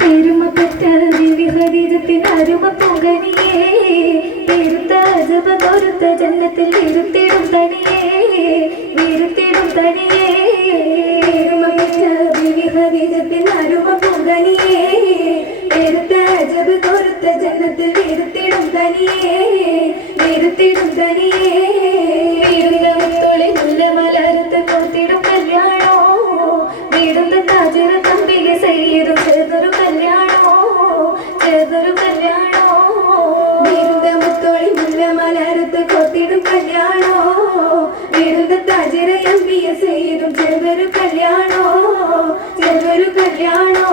പെരുമപ്പെട്ട ബീവി ഖദീജത്തിൻ അരുമ പൊങ്കനിയേ പെരുത്ത അജബ കൊരുത്ത ജന്നത്തിൽ ഇരുത്തിടും തനിയേ വീരുത്തിടും തനിയേ പെരുമപ്പെട്ട ബീവി ഖദീജത്തിൻ അരുമ പൊങ്കനിയേ പെരുത്ത അജബ കൊരുത്ത ജന്നത്തിൽ ഇരുത്തിടും തനിയേ വീരുത്തിടും തനിയേ വീരുന്നൊളി മുല്ല മലർത്ത് കോത്തിടും കല്യാണോ വീടുന്ന താജിറ തമ്പിಗೆ സയ്യിദും ചേർന്നൊരു കല്യാണോ ചേർന്നൊരു കല്യാണോ വീടുന്ന മുത്തോളി മുല്ല മലർത്ത് കോത്തിടും കല്യാണോ വീടുന്ന താജിറ തമ്പിಗೆ സയ്യിദും ചേർന്നൊരു കല്യാണോ ചേർന്നൊരു കല്യാണോ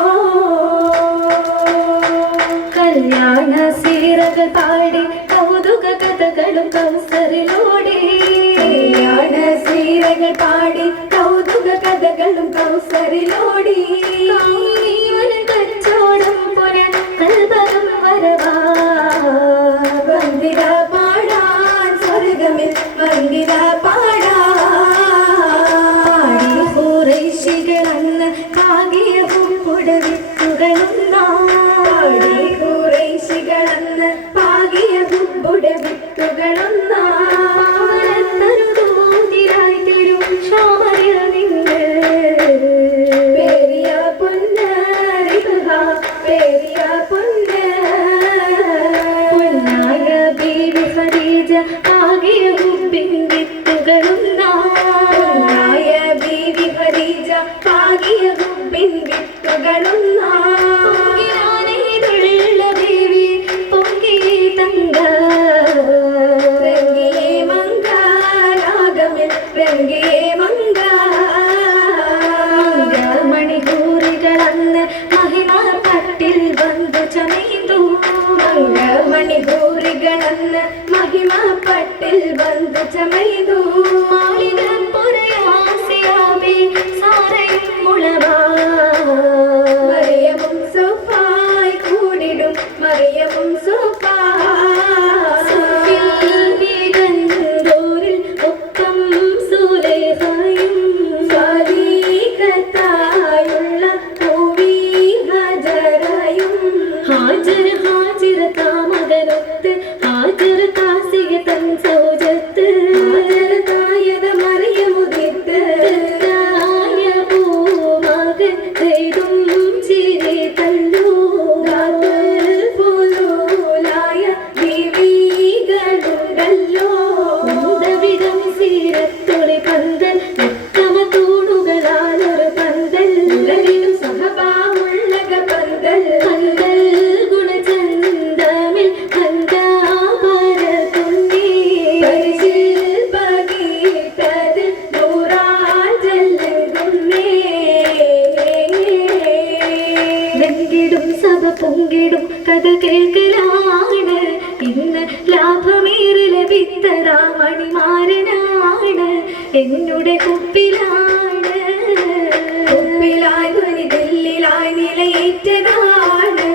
കല്യാണ സീറകൾ പാടി കൗതുക കഥകളും കൗസറിലൂടെ കല്യാണ സീറകൾ പാടി കൗതുക കഥകളും കൗസറിലൂടെ കച്ചോടം പുര കൽബകം വരവാ വന്ദിര പാടാൻ സ്വർഗമിൽ വന്ദിര പാടാടി ഖുറൈശികളന്ന് കാകിയ പുടവിത്തുകളൊന്നാടി ഖുറൈശികളന്ന് പാകിയ പുടവിത്തുകളൊന്നായി തരും ക്ഷോമരിൽ നിങ്ങൾ പേരിയ പൊന്നരിക പേരിയ പൊന്നായ ബീവി ഖദീജ ആകിയ ഹുബ്ബിൻ വിത്തുകളൊന്നായ ബീവി ഖദീജ ആകിയ ഹുബ്ബിൻ വിത്തുകളൊന്നായുള്ള ബീവി പൊങ്കി തങ്ക രംഗിയേ മങ്ക രാഗമിൽ രംഗിയേ മങ്ക മണികൂറികളന്ന് മഹിമപ്പട്ടിൽ വന്നു ചമയ്തു മണികൂറികളന്ന് മഹിമപ്പട്ടിൽ വന്നു ചമയ്തു മാളികപ്പുരയാസിയാമേ സാരയും മുളവാ മറിയവും സോഫായി കൂടിടും മറിയവും സോഫായിൽ ഒപ്പം സുലേഖയും സാലികത്തായുള്ള പൂവി ഹജറയും ഹാജർ ഹാജിർ താമകനൊത്ത് ഹാജർ കാസിക തൻ സൗജത്ത് ഹാജർ തായത മറിയമുദിത്ത് തായ പൂമകൻ തേടും ചിരി തല്ലോ പോലായ ബീവികളുണ്ടല്ലോ വിധം സീരത്തൊളി പന്തൽ ഉത്തമ തൂണുകളാലൊരു പന്തൽ ഉലകിലും സഹബാവുള്ളക പന്തൽ പന്തൽ ഗുണചന്തമിൽ പന്താപര തുന്നി പരിശിൽ പകീട്ടതിൽ നൂറാഞ്ചെല്ലുന്നേ വെങ്കിടും സഭ പൊങ്കിടും കഥ കേൾക്കലാണ് ഇന്ന് ലാഭമേറെ ലഭിത്തതാ മണിമാരനാണ് എന്നുടെ കുപ്പിലാണ് കുപ്പിലായി ധ്വനി ദില്ലിലായി നിലയേറ്റതാണ്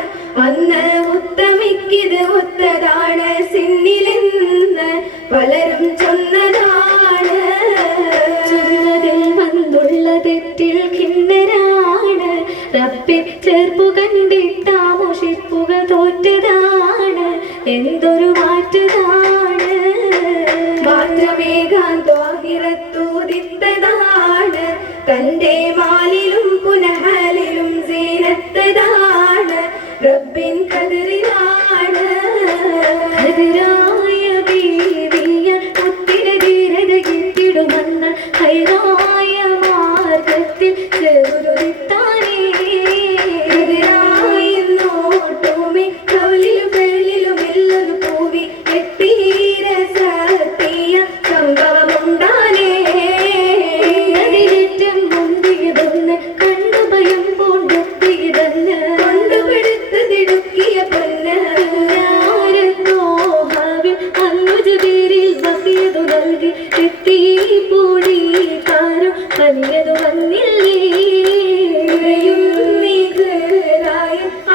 അന്ന് ഉത്തമിക്കിത് ഒത്തതാണ് സിന്നിലെന്ന് പലരും ചൊന്നതാണ് ചൊന്നതിൽ വന്നുള്ള തെറ്റിൽ ഖിന്നരാണ് റബ്ബിൻ ചേർപ്പു കണ്ടിട്ടാ മുഷിപ്പുകൾ തോറ്റതാണ് എന്തൊരു മാറ്റതാണ് മാത്രമേകാന്തോഹിറത്തൂതിത്തതാണ് തന്റെ മാലിലും പുനഹലിലും സീനത്തതാണ് റബ്ബിൻ കതിരിലാണ് കതിരായ ബീവിയ ഒത്തിരി ധീരത കിട്ടിടുമെന്ന ഹൈറായ മാർഗത്തിൽ ചെറുതാനേ എതിരായെന്നോട്ടുമേ കൗലിലും വെള്ളിലും എല്ലൊരു പൂവി എത്തീര സത്യ സംഭവമുണ്ടാനേ അതിലേറ്റം മുന്തിയതൊന്ന് കണ്ടു ഭയം പൂണ്ടൊത്തിയതെന്ന് കൊണ്ടുപിടുത്തതിടുക്കിയ പൊന്ന് ോഹാവിൽ അന്നുജുബേരിൽ വസിയതു നൽകി എത്തി പൂടി കാരം പനിയതു വന്നില്ലേ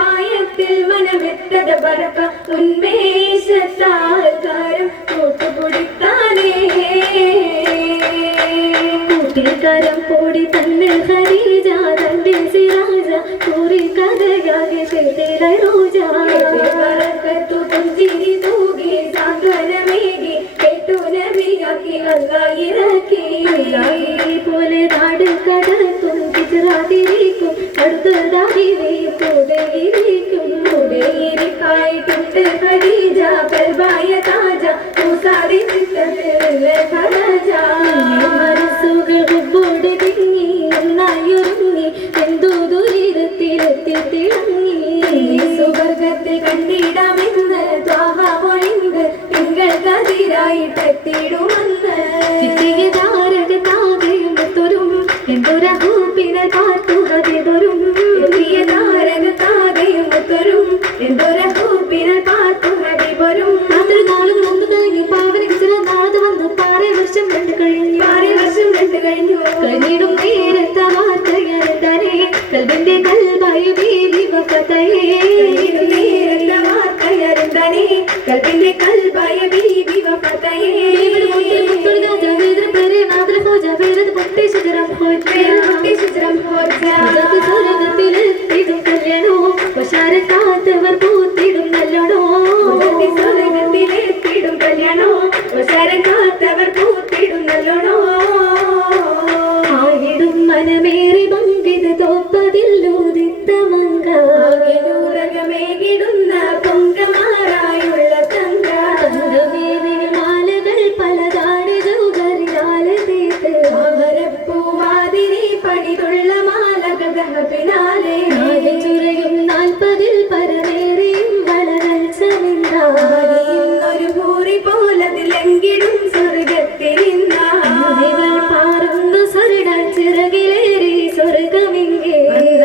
ആയത്തിൽ മനമെത്തത പറക്ക ഉന്മേഷത്താൽ കാരം കൂട്ടുപൊടിത്താനേ കൂട്ടിൽ കരം പൊടി തന്നെ ഖദീജ തന്റെ സിറാജ കൂറി രാധയാകെ ചെയ്തേ റോജ ബറക്കത്തു പുഞ്ചിരി തൂകി സാന്ത്വനമേകി കേട്ടു നബിയാക്കി അല്ലാഹ് ഇറക്കി പോലെ നാട് കടക്കും ഗുജറാത്തിരിക്കും അടുത്തതായിരിക്കും കൂടെയിരിക്കായിട്ടുണ്ട് ഖദീജ കൽബായ താജ മൂസാദി ചിത്രത്തിൽ ഖദീജ മനസ്സുകൾ ഹുബ്ബോടെ തിങ്ങി ഒന്നായൊരുങ്ങി എന്തോ ദുരിതത്തിലെത്തി തിളങ്ങി സുവർഗത്തിൽ കണ്ടിടാമെന്ന് ത്വാഹ മൊഴിണ്ട് തിങ്കൾ കതിരായിട്ടെത്തിടുമെന്ന് കിട്ടിയ താരകത്താകെയും തൊരും എന്തൊരഹൂപ്പിനെ കാത്തു ഹതിതൊരും കിട്ടിയ താരകത്താകെയും തൊരും എന്തൊരഹൂപ്പിനെ കാത്തു ഹതിവരും രാത്രി നാളുകൾ ഒന്ന് കഴിഞ്ഞു പാവനക്ക് ചില നാളത് വന്നു പാറേ വർഷം കണ്ടു കഴിഞ്ഞു കഴിഞ്ഞിടും നേരത്തെ വാർത്തയറിന്താനേ കൽബിന്റെ കൽബായി ബീവി വഫതയേ നേരത്തെ വാർത്തയറിന്താനേ കൽബിന്റെ കൽബായ ബീവി വഫതയേ ർ പൂത്തിടും നല്ലോണോ സ്വർഗത്തിലെത്തിടും കല്യാണോ കാത്തവർ പൂത്തിടും നല്ലോണോ ആയിടും മനമേറി പങ്കിത് തോപ്പതില്ലൂതിത്ത മംഗൂരകമേകിടുന്ന പൊങ്കമാറായുള്ള തങ്ക മാലകൾ പലതാരി ജൗകരിയാലതേത്ത് അവരപ്പൂവാതിരി പണിതുള്ള മാലകൾ പിന്നാലെ ചുരയും 40 പരമേറിയും വളകൾ ചമിന്നൊരു ഭൂരി പോലതിലെങ്കിലും സ്വർഗത്തിരിന്നവൾ പാറുന്നു സ്വർഗ ചിറകിലേറി സ്വർഗമിங்கே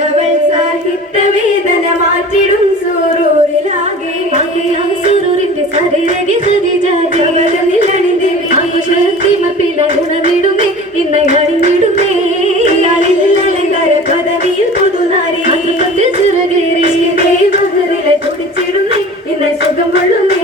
അവൾ സാഹിത്യ വേദന മാറ്റിടും സൂറൂരിലാകെ സൂറൂരിന്റെ സരിരകി ഗുണമിടുന്നേ ഇന്ന് അണിഞ്ഞിടുന്നേ പദവിയിൽ പുതുനാരി ചിറകേറി ദേവഹരിലെ കുടിച്ചിടുന്നേ ഇന്ന് സുഖം കൊള്ളുന്നേ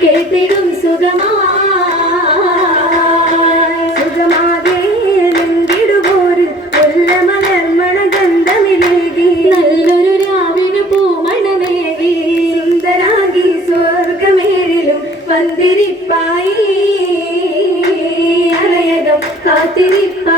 കേട്ടിടും സുഖമാകെ നെങ്കിടുപോരിൽ മുല്ലമലർമണ ഗന്ധമിലേകി നല്ലൊരു രാവിന് പൂമണമേകി സുന്ദരാകി സ്വർഗമേരിലും വന്തിരിപ്പായി അരയകം കാത്തിരിപ്പായി